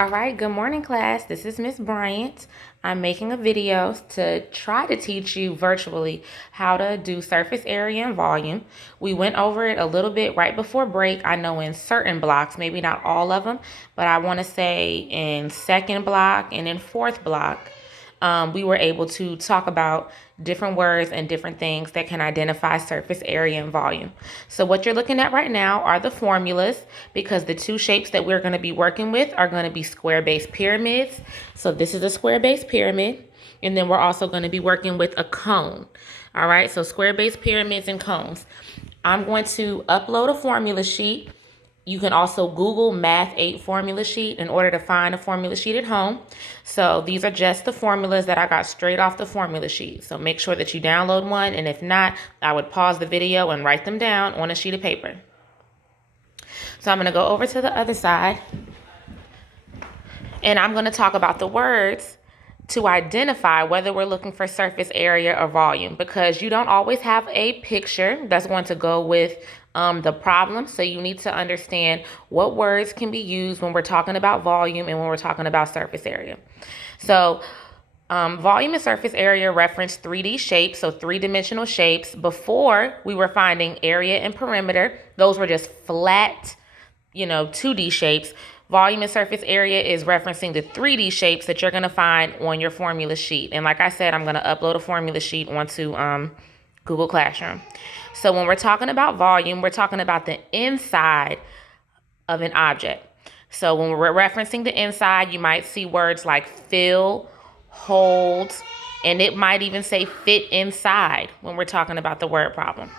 All right, good morning, class. This is Miss Bryant. I'm making a video to try to teach you virtually how to do surface area and volume. We went over it a little bit right before break. I know in certain blocks, maybe not all of them, but I want to say in second block and in fourth block, we were able to talk about different words and different things that can identify surface area and volume. So what you're looking at right now are the formulas, because the two shapes that we're going to be working with are going to be square-based pyramids. So this is a square-based pyramid, and then we're also going to be working with a cone. All right, so square-based pyramids and cones. I'm going to upload a formula sheet. You can also Google Math 8 formula sheet in order to find a formula sheet at home. So these are just the formulas that I got straight off the formula sheet. So make sure that you download one, and if not, I would pause the video and write them down on a sheet of paper. So I'm going to go over to the other side, and I'm going to talk about the words to identify whether we're looking for surface area or volume, because you don't always have a picture that's going to go with the problem. So you need to understand what words can be used when we're talking about volume and when we're talking about surface area. So volume and surface area reference 3D shapes, so three-dimensional shapes. Before, we were finding area and perimeter. Those were just flat, 2D shapes. Volume and surface area is referencing the 3D shapes that you're going to find on your formula sheet. And like I said, I'm going to upload a formula sheet onto Google Classroom. So when we're talking about volume, we're talking about the inside of an object. So when we're referencing the inside, you might see words like fill, hold, and it might even say fit inside when we're talking about the word problem.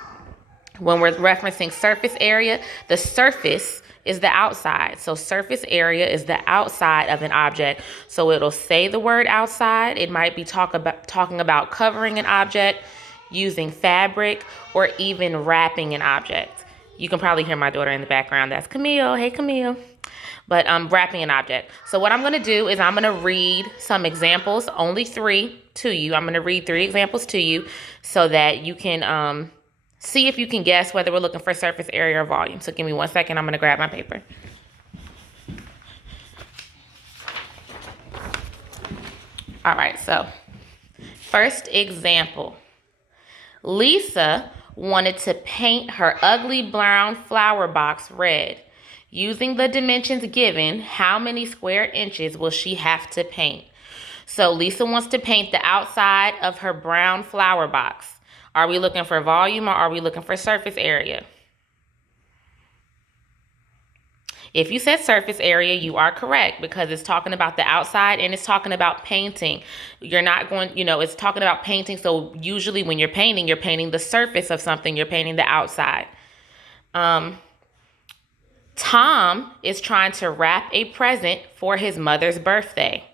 When we're referencing surface area, the surface is the outside. So surface area is the outside of an object. So it'll say the word outside. It might be talking about covering an object, using fabric, or even wrapping an object. You can probably hear my daughter in the background. That's Camille. Hey, Camille. But wrapping an object. So what I'm going to do is I'm going to read some examples, only 3 to you. I'm going to read 3 examples to you so that you can see if you can guess whether we're looking for surface area or volume. So give me 1 second. I'm going to grab my paper. All right, so first example. Lisa wanted to paint her ugly brown flower box red. Using the dimensions given, how many square inches will she have to paint? So Lisa wants to paint the outside of her brown flower box. Are we looking for volume or are we looking for surface area? If you said surface area, you are correct, because it's talking about the outside and it's talking about painting. You're not going, it's talking about painting. So usually when you're painting the surface of something, you're painting the outside. Tom is trying to wrap a present for his mother's birthday.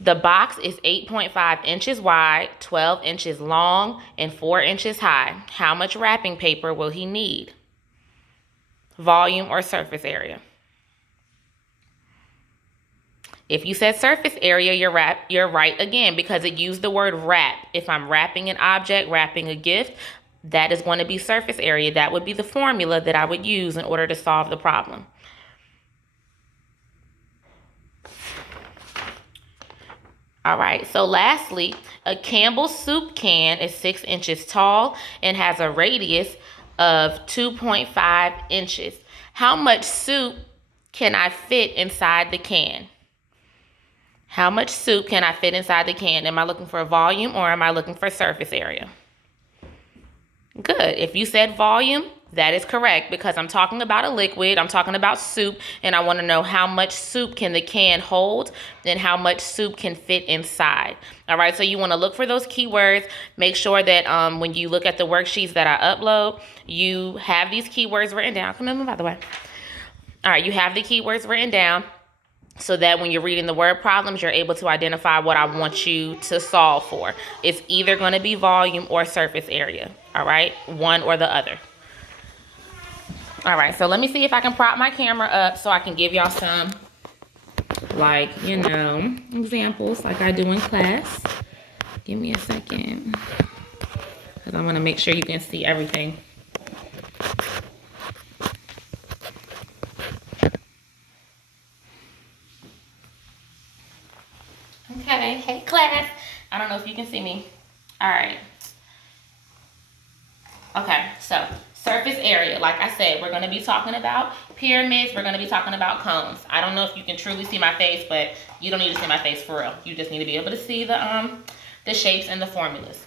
The box is 8.5 inches wide, 12 inches long, and 4 inches high. How much wrapping paper will he need? Volume or surface area? If you said surface area, you're right again, because it used the word wrap. If I'm wrapping an object, wrapping a gift, that is going to be surface area. That would be the formula that I would use in order to solve the problem. All right, so lastly, a Campbell's soup can is 6 inches tall and has a radius of 2.5 inches. How much soup can I fit inside the can? How much soup can I fit inside the can? Am I looking for a volume or am I looking for surface area? Good. If you said volume, that is correct, because I'm talking about a liquid. I'm talking about soup, and I want to know how much soup can the can hold and how much soup can fit inside. All right, so you want to look for those keywords. Make sure that when you look at the worksheets that I upload, you have these keywords written down. Come on, move out the way. All right, you have the keywords written down so that when you're reading the word problems, you're able to identify what I want you to solve for. It's either going to be volume or surface area. All right, one or the other. All right, so let me see if I can prop my camera up so I can give y'all some, examples like I do in class. Give me a second, because I want to make sure you can see everything. Okay, hey class. I don't know if you can see me. All right. Okay, so surface area. Like I said, we're going to be talking about pyramids. We're going to be talking about cones. I don't know if you can truly see my face, but you don't need to see my face for real. You just need to be able to see the shapes and the formulas.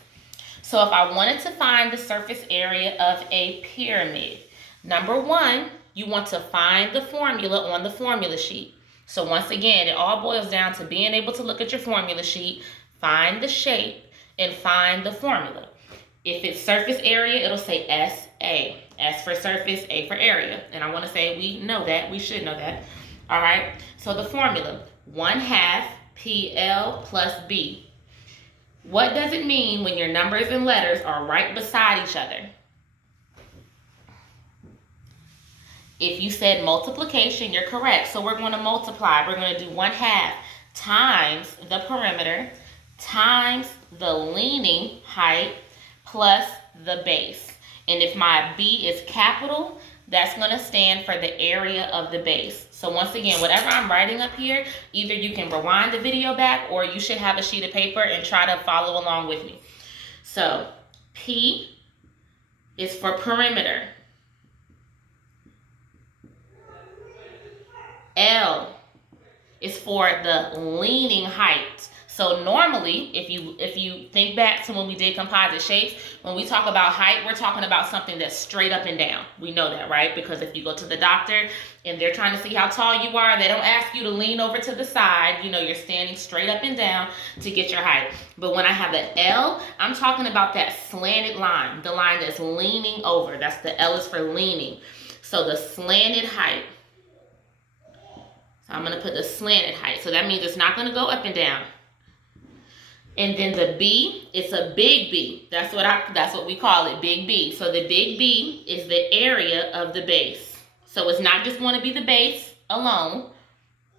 So if I wanted to find the surface area of a pyramid, number one, you want to find the formula on the formula sheet. So once again, it all boils down to being able to look at your formula sheet, find the shape, and find the formula. If it's surface area, it'll say SA. S for surface, A for area. And I want to say we know that. We should know that. All right. So the formula, 1/2 PL plus B. What does it mean when your numbers and letters are right beside each other? If you said multiplication, you're correct. So we're going to multiply. We're going to do 1/2 times the perimeter times the leaning height plus the base. And if my B is capital, that's going to stand for the area of the base. So once again, whatever I'm writing up here, either you can rewind the video back or you should have a sheet of paper and try to follow along with me. So P is for perimeter. L is for the leaning height. So normally, if you think back to when we did composite shapes, when we talk about height, we're talking about something that's straight up and down. We know that, right? Because if you go to the doctor and they're trying to see how tall you are, they don't ask you to lean over to the side. You know, you're standing straight up and down to get your height. But when I have the L, I'm talking about that slanted line, the line that's leaning over. That's the L is for leaning. So the slanted height. So I'm going to put the slanted height. So that means it's not going to go up and down. And then the B, it's a big B. That's what we call it, big B. So the big B is the area of the base. So it's not just going to be the base alone.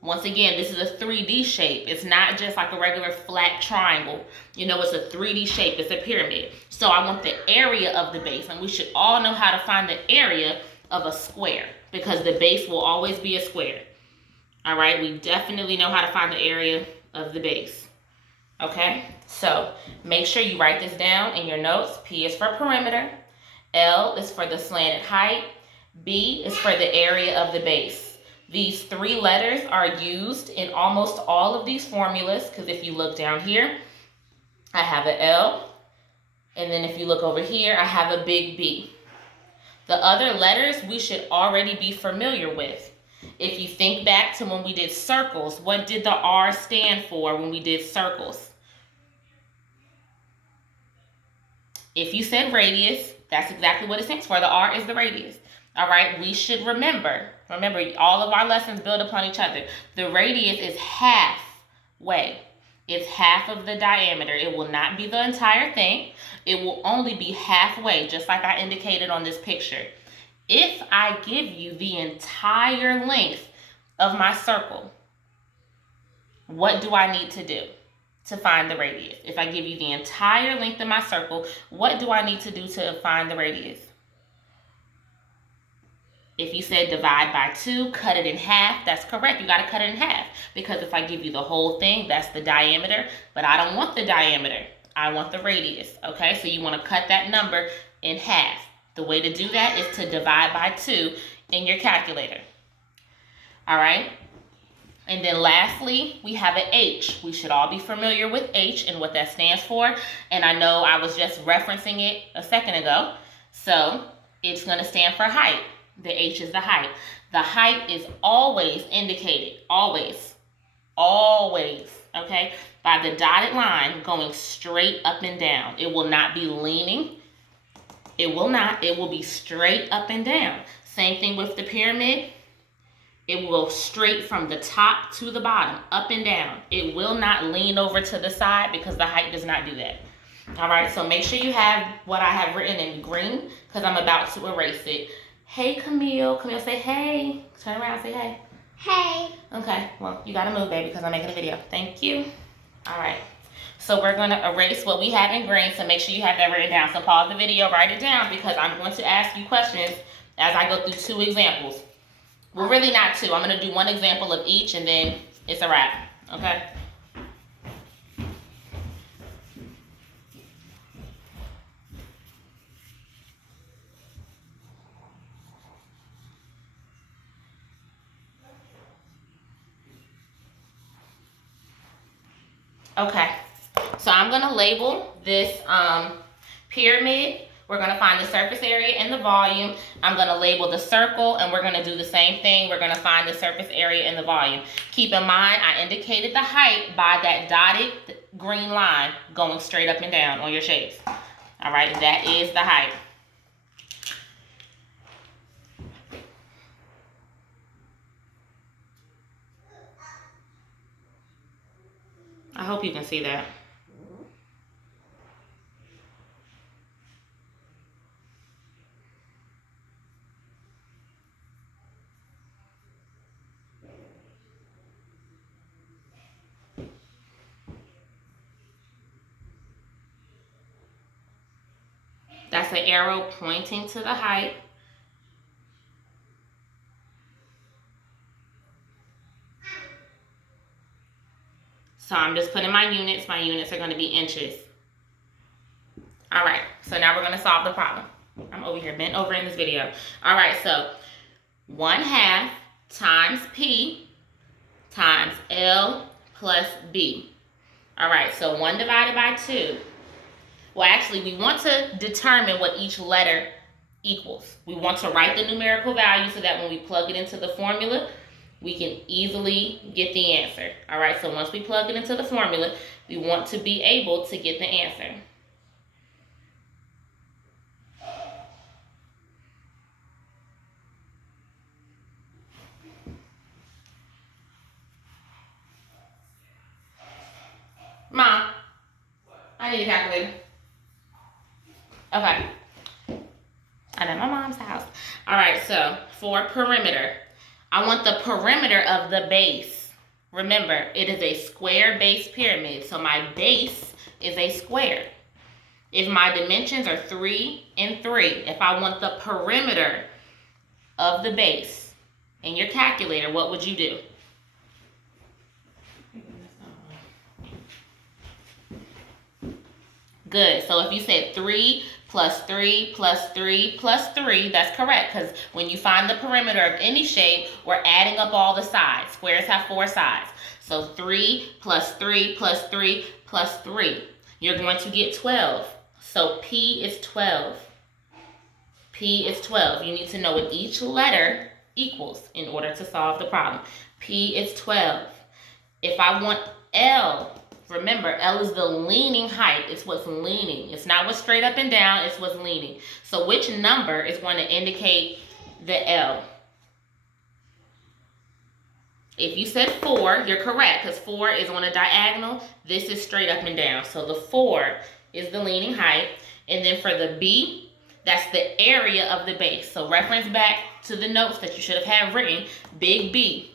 Once again, this is a 3D shape. It's not just like a regular flat triangle. You know, it's a 3D shape. It's a pyramid. So I want the area of the base. And we should all know how to find the area of a square because the base will always be a square. All right, we definitely know how to find the area of the base. Okay, so make sure you write this down in your notes. P is for perimeter. L is for the slanted height. B is for the area of the base. These three letters are used in almost all of these formulas because if you look down here, I have an L. And then if you look over here, I have a big B. The other letters we should already be familiar with. If you think back to when we did circles, what did the R stand for when we did circles? If you said radius, that's exactly what it stands for. The R is the radius. All right, we should remember, all of our lessons build upon each other. The radius is halfway. It's half of the diameter. It will not be the entire thing. It will only be halfway, just like I indicated on this picture. If I give you the entire length of my circle, what do I need to do to find the radius? If I give you the entire length of my circle, what do I need to do to find the radius? If you said divide by 2, cut it in half, that's correct. You got to cut it in half because if I give you the whole thing, that's the diameter, but I don't want the diameter. I want the radius, okay? So you want to cut that number in half. The way to do that is to divide by 2 in your calculator. All right? And then lastly, we have an H. We should all be familiar with H and what that stands for. And I know I was just referencing it a second ago. So it's going to stand for height. The H is the height. The height is always indicated, always, okay, by the dotted line going straight up and down. It will not be leaning. It will not. It will be straight up and down. Same thing with the pyramid. It will straight from the top to the bottom, up and down. It will not lean over to the side because the height does not do that. All right, so make sure you have what I have written in green because I'm about to erase it. Hey, Camille. Camille, say hey. Turn around, say hey. Hey. Okay, well, you got to move, baby, because I'm making a video. Thank you. All right. So we're going to erase what we have in green, so make sure you have that written down. So pause the video, write it down, because I'm going to ask you questions as I go through 2 examples. Well, really not 2. I'm going to do 1 example of each, and then it's a wrap, okay? Okay, so I'm gonna label this pyramid. We're gonna find the surface area and the volume. I'm gonna label the circle, and we're gonna do the same thing. We're gonna find the surface area and the volume. Keep in mind, I indicated the height by that dotted green line going straight up and down on your shapes. All right, that is the height. I hope you can see that. That's an arrow pointing to the height. So I'm just putting my units. My units are going to be inches. All right, so now we're going to solve the problem. I'm over here bent over in this video. All right, so 1/2 times P times L plus B. All right, so 1 divided by 2. Well, actually, we want to determine what each letter equals. We want to write the numerical value so that when we plug it into the formula, we can easily get the answer. All right, so once we plug it into the formula, we want to be able to get the answer. Mom, I need a calculator. Okay. I'm at my mom's house. All right, so for perimeter, I want the perimeter of the base. Remember, it is a square base pyramid, so my base is a square. If my dimensions are 3 and 3, if I want the perimeter of the base in your calculator, what would you do? Good. So if you said 3 plus 3 plus 3 plus 3, that's correct, because when you find the perimeter of any shape, we're adding up all the sides. Squares have 4 sides. So 3 plus 3 plus 3 plus 3. You're going to get 12. So P is 12. P is 12. You need to know what each letter equals in order to solve the problem. P is 12. If I want L, remember, L is the leaning height. It's what's leaning. It's not what's straight up and down. It's what's leaning. So which number is going to indicate the L? If you said 4, you're correct, because 4 is on a diagonal. This is straight up and down. So the 4 is the leaning height. And then for the B, that's the area of the base. So reference back to the notes that you should have had written. Big B,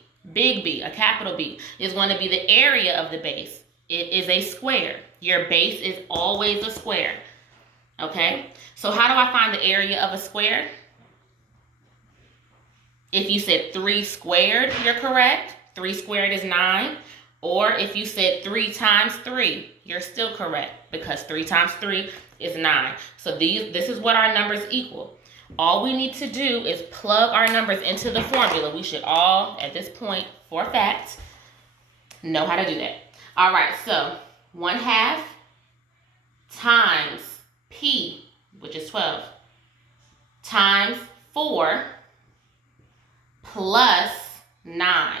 a capital B, is going to be the area of the base. It is a square. Your base is always a square. Okay? So how do I find the area of a square? If you said 3 squared, you're correct. 3 squared is 9. Or if you said 3 times 3, you're still correct, because 3 times 3 is 9. So this is what our numbers equal. All we need to do is plug our numbers into the formula. We should all, at this point, for a fact, know how to do that. All right, so 1/2 times P, which is 12, times 4 plus 9.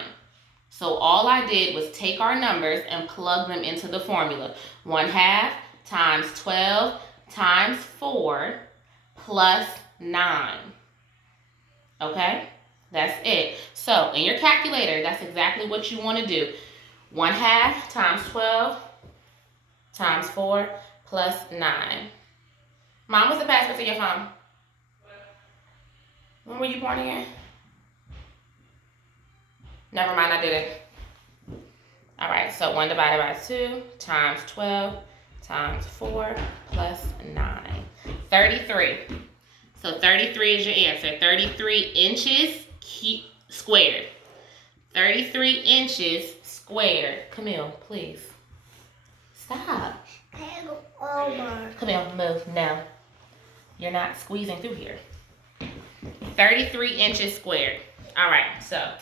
So all I did was take our numbers and plug them into the formula. 1/2 times 12 times 4 plus 9. Okay? That's it. So in your calculator, that's exactly what you want to do. 1/2 times 12 times 4 plus 9. Mom, what's the password to your phone? When were you born again? Never mind, I did it. All right, so 1 divided by 2 times 12 times 4 plus 9. 33. So 33 is your answer. 33 inches squared. 33 inches squared. Camille, please. Stop. Camille, move. No. You're not squeezing through here. 33 inches squared. All right, so.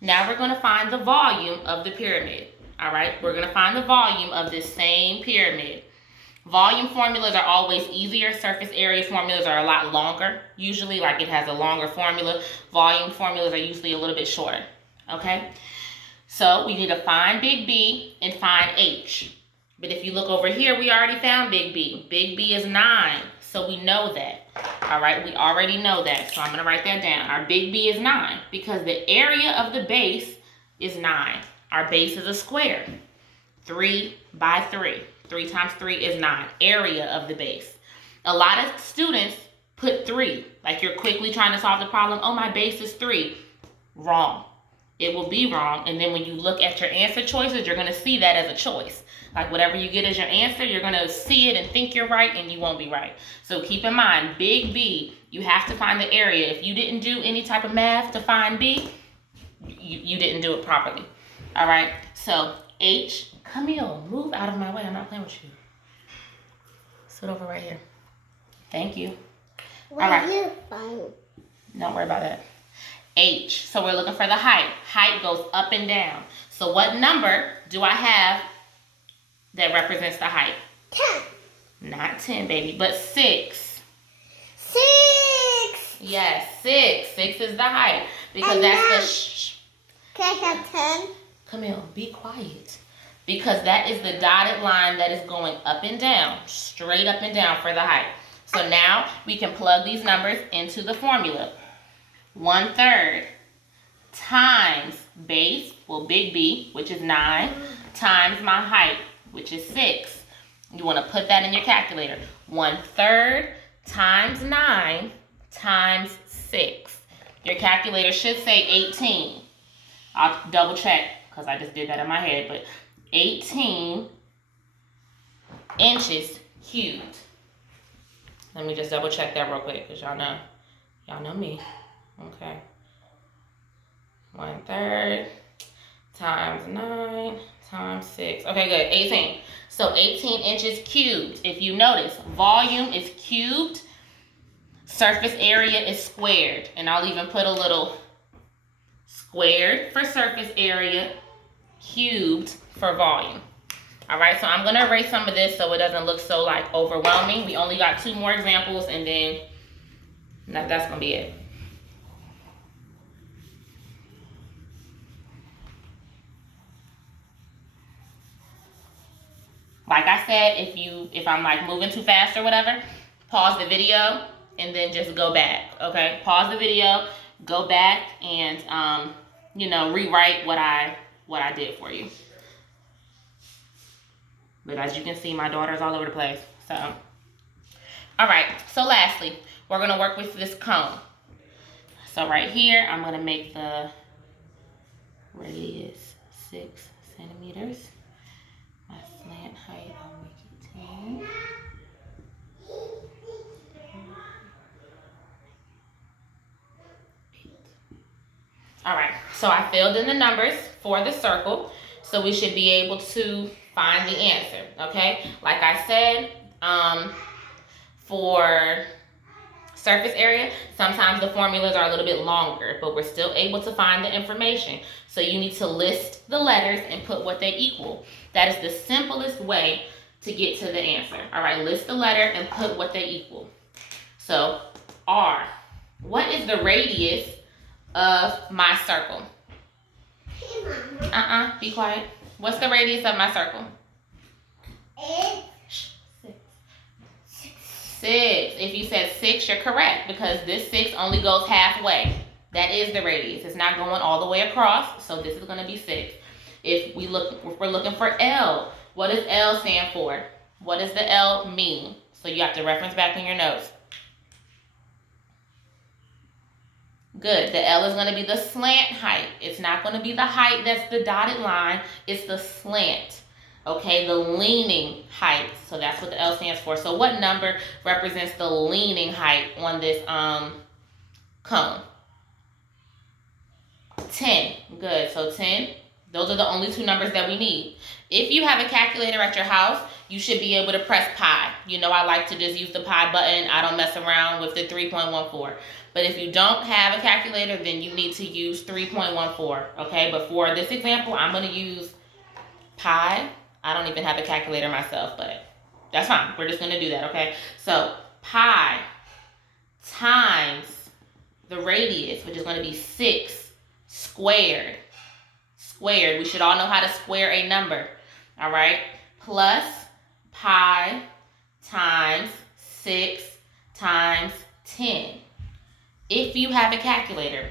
Now now we're going to find the volume of the pyramid. All right, we're going to find the volume of this same pyramid. Volume formulas are always easier. Surface area formulas are a lot longer. Usually, like, it has a longer formula. Volume formulas are usually a little bit shorter. Okay, so we need to find big B and find H. But if you look over here, we already found big B. Big B is 9, so we know that. All right, we already know that, so I'm going to write that down. Our big B is 9 because the area of the base is 9. Our base is a square, 3 by 3. 3 times 3 is 9, area of the base. A lot of students put 3, like you're quickly trying to solve the problem. Oh, my base is 3. Wrong. It will be wrong, and then when you look at your answer choices, you're going to see that as a choice. Like, whatever you get as your answer, you're going to see it and think you're right, and you won't be right. So keep in mind, big B, you have to find the area. If you didn't do any type of math to find B, you didn't do it properly. All right, so H, Camille, move out of my way. I'm not playing with you. Sit over right here. Thank you. What are you fine? Don't worry about that. H, so we're looking for the height. Height goes up and down. So what number do I have that represents the height? 10. Not 10, baby, but 6. 6. Yes, 6. 6 is the height. Because And that's now, the shh. can I have 10? Camille, be quiet. Because that is the dotted line that is going up and down. Straight up and down for the height. So now we can plug these numbers into the formula. 1/3 times base, well, big B, which is 9, times my height, which is 6. You want to put that in your calculator. 1/3 times 9 times 6. Your calculator should say 18. I'll double check because I just did that in my head, but 18 inches cubed. Let me just double check that real quick because y'all know me. Okay. 1/3 times 9 times 6. Okay, good. 18. So 18 inches cubed. If you notice, volume is cubed, surface area is squared. And I'll even put a little squared for surface area, cubed for volume. All right, so I'm going to erase some of this so it doesn't look so like overwhelming. We only got 2 more examples and then that's going to be it. Like I said, if I'm like moving too fast or whatever, pause the video and then just go back, okay? Pause the video, go back and, rewrite what I did for you. But as you can see, my daughter's all over the place, so. All right, so lastly, we're gonna work with this cone. So right here, I'm gonna make the radius 6 centimeters. My slant height, I'll make it 10. All right, so I filled in the numbers for the circle, so we should be able to find the answer, okay? Like I said, for surface area, sometimes the formulas are a little bit longer, but we're still able to find the information. So you need to list the letters and put what they equal. That is the simplest way to get to the answer. All right, list the letter and put what they equal. So R, what is the radius of my circle? Be quiet. What's the radius of my circle? 6. If you said 6, you're correct because this 6 only goes halfway. That is the radius. It's not going all the way across, so this is going to be 6. If we're looking for L, what does L stand for? What does the L mean? So you have to reference back in your notes. Good. The L is going to be the slant height. It's not going to be the height that's the dotted line. It's the slant. Okay, the leaning height. So that's what the L stands for. So what number represents the leaning height on this cone? 10. Good. So 10. Those are the only two numbers that we need. If you have a calculator at your house, you should be able to press pi. You know, I like to just use the pi button. I don't mess around with the 3.14. But if you don't have a calculator, then you need to use 3.14, okay? But for this example, I'm going to use pi. I don't even have a calculator myself, but that's fine. We're just going to do that, okay? So pi times the radius, which is going to be 6 squared. Squared. We should all know how to square a number. All right? Plus pi times 6 times 10. If you have a calculator,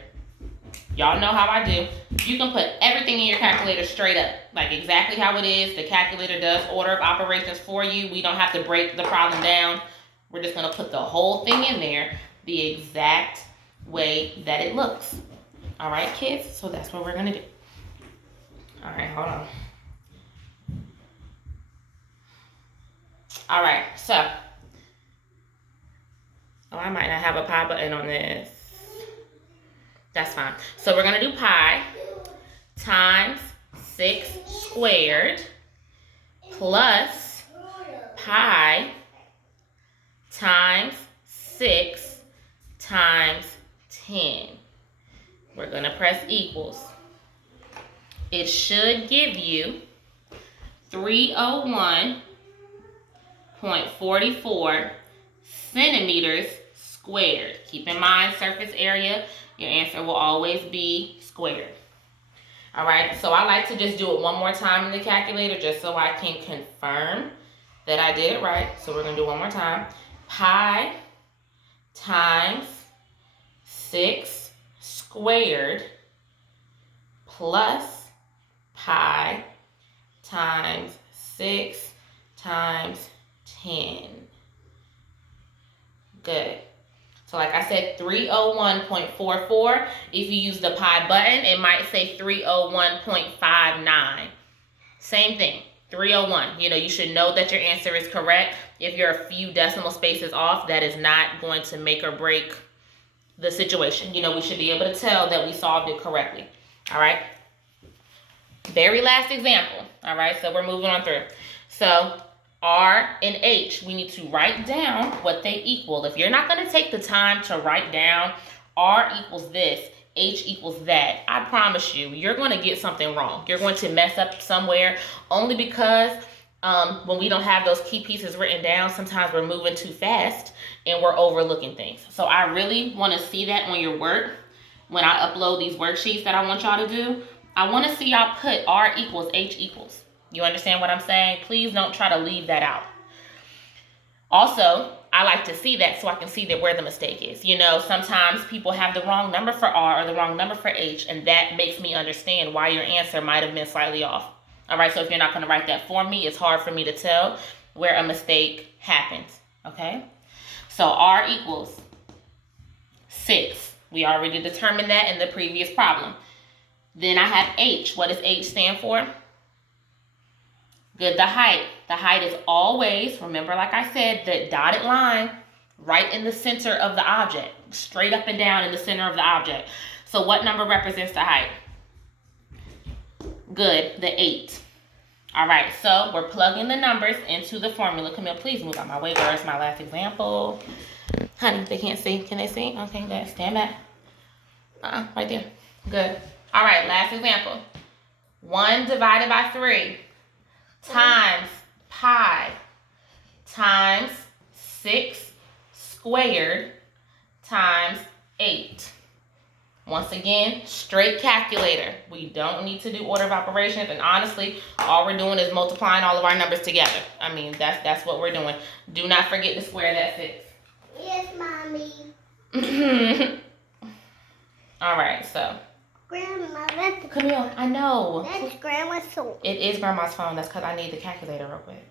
y'all know how I do. You can put everything in your calculator straight up, like exactly how it is. The calculator does order of operations for you. We don't have to break the problem down. We're just going to put the whole thing in there the exact way that it looks. All right, kids? So that's what we're going to do. All right, hold on. All right, so. Oh, I might not have a pi button on this. That's fine. So we're going to do pi times 6 squared plus pi times 6 times 10. We're going to press equals. It should give you 301.44 centimeters squared. Keep in mind, surface area, your answer will always be squared. All right, so I like to just do it one more time in the calculator just so I can confirm that I did it right. So we're going to do it one more time. Pi times 6 squared plus pi times 6 times 10. Good. So like I said, 301.44. If you use the pi button, it might say 301.59. Same thing, 301. You know, you should know that your answer is correct. If you're a few decimal spaces off, that is not going to make or break the situation. You know, we should be able to tell that we solved it correctly. All right. Very last example. All right, so we're moving on through. So R and H, we need to write down what they equal. If you're not going to take the time to write down R equals this, H equals that, I promise you, you're going to get something wrong. You're going to mess up somewhere only because when we don't have those key pieces written down, sometimes we're moving too fast and we're overlooking things. So I really want to see that on your work when I upload these worksheets that I want y'all to do. I want to see y'all put R equals H equals. You understand what I'm saying? Please don't try to leave that out. Also, I like to see that so I can see that where the mistake is. You know, sometimes people have the wrong number for R or the wrong number for H, and that makes me understand why your answer might have been slightly off. All right, so if you're not going to write that for me, it's hard for me to tell where a mistake happens. Okay? So R equals 6. We already determined that in the previous problem. Then I have H. What does H stand for? Good, the height. The height is always, remember like I said, the dotted line right in the center of the object. Straight up and down in the center of the object. So what number represents the height? Good, the 8. All right, so we're plugging the numbers into the formula. Camille, please move out my way. Where's my last example? Honey, they can't see. Can they see? Okay, good. Stand back. Right there. Good. All right, last example. 1 divided by 3 times pi times 6 squared times 8. Once again, straight calculator. We don't need to do order of operations, and honestly, all we're doing is multiplying all of our numbers together. I mean, that's what we're doing. Do not forget to square that 6. Yes, Mommy. All right, so. Grandma, that's Camille, I know. That's Grandma's phone. It is Grandma's phone. That's because I need the calculator real quick.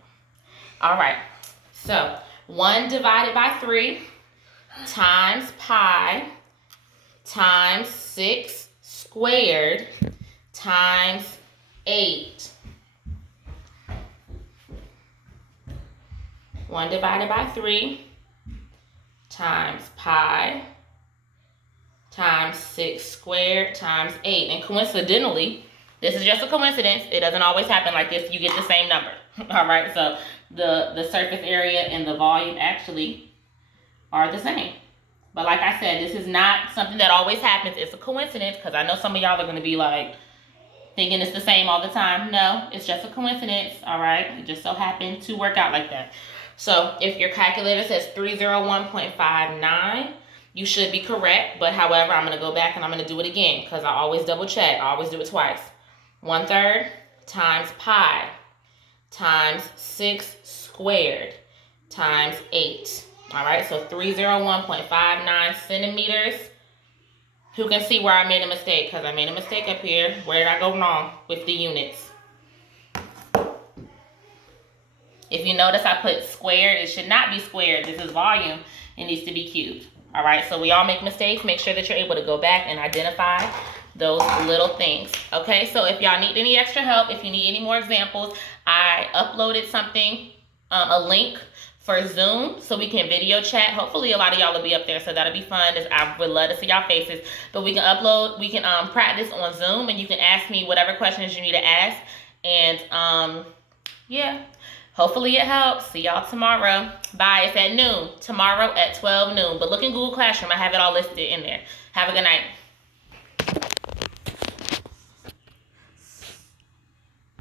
All right. So 1 divided by 3 times pi times 6 squared times 8. 1 divided by 3 times pi times 6 squared times 8. And coincidentally, This is just a coincidence. It doesn't always happen like this. You get the same number. All right, so the surface area and the volume actually are the same. But like I said, this is not something that always happens. It's a coincidence, because I know some of y'all are going to be like thinking it's the same all the time. No, it's just a coincidence. All right, it just so happened to work out like that. So if your calculator says 301.59, you should be correct. But however, I'm going to go back and I'm going to do it again, because I always double check. I always do it twice. 1/3 times pi times 6 squared times 8. All right, so 301.59 centimeters. Who can see where I made a mistake? Because I made a mistake up here. Where did I go wrong with the units? If you notice, I put squared. It should not be squared. This is volume. It needs to be cubed. All right, so we all make mistakes. Make sure that you're able to go back and identify those little things. Okay, so if y'all need any extra help, if you need any more examples, I uploaded something, a link for Zoom, so we can video chat. Hopefully a lot of y'all will be up there, so that'll be fun. I would love to see y'all faces. But we can practice on Zoom, and you can ask me whatever questions you need to ask. And yeah, hopefully it helps. See y'all tomorrow. Bye. It's at noon. Tomorrow at 12 noon. But look in Google Classroom. I have it all listed in there. Have a good night.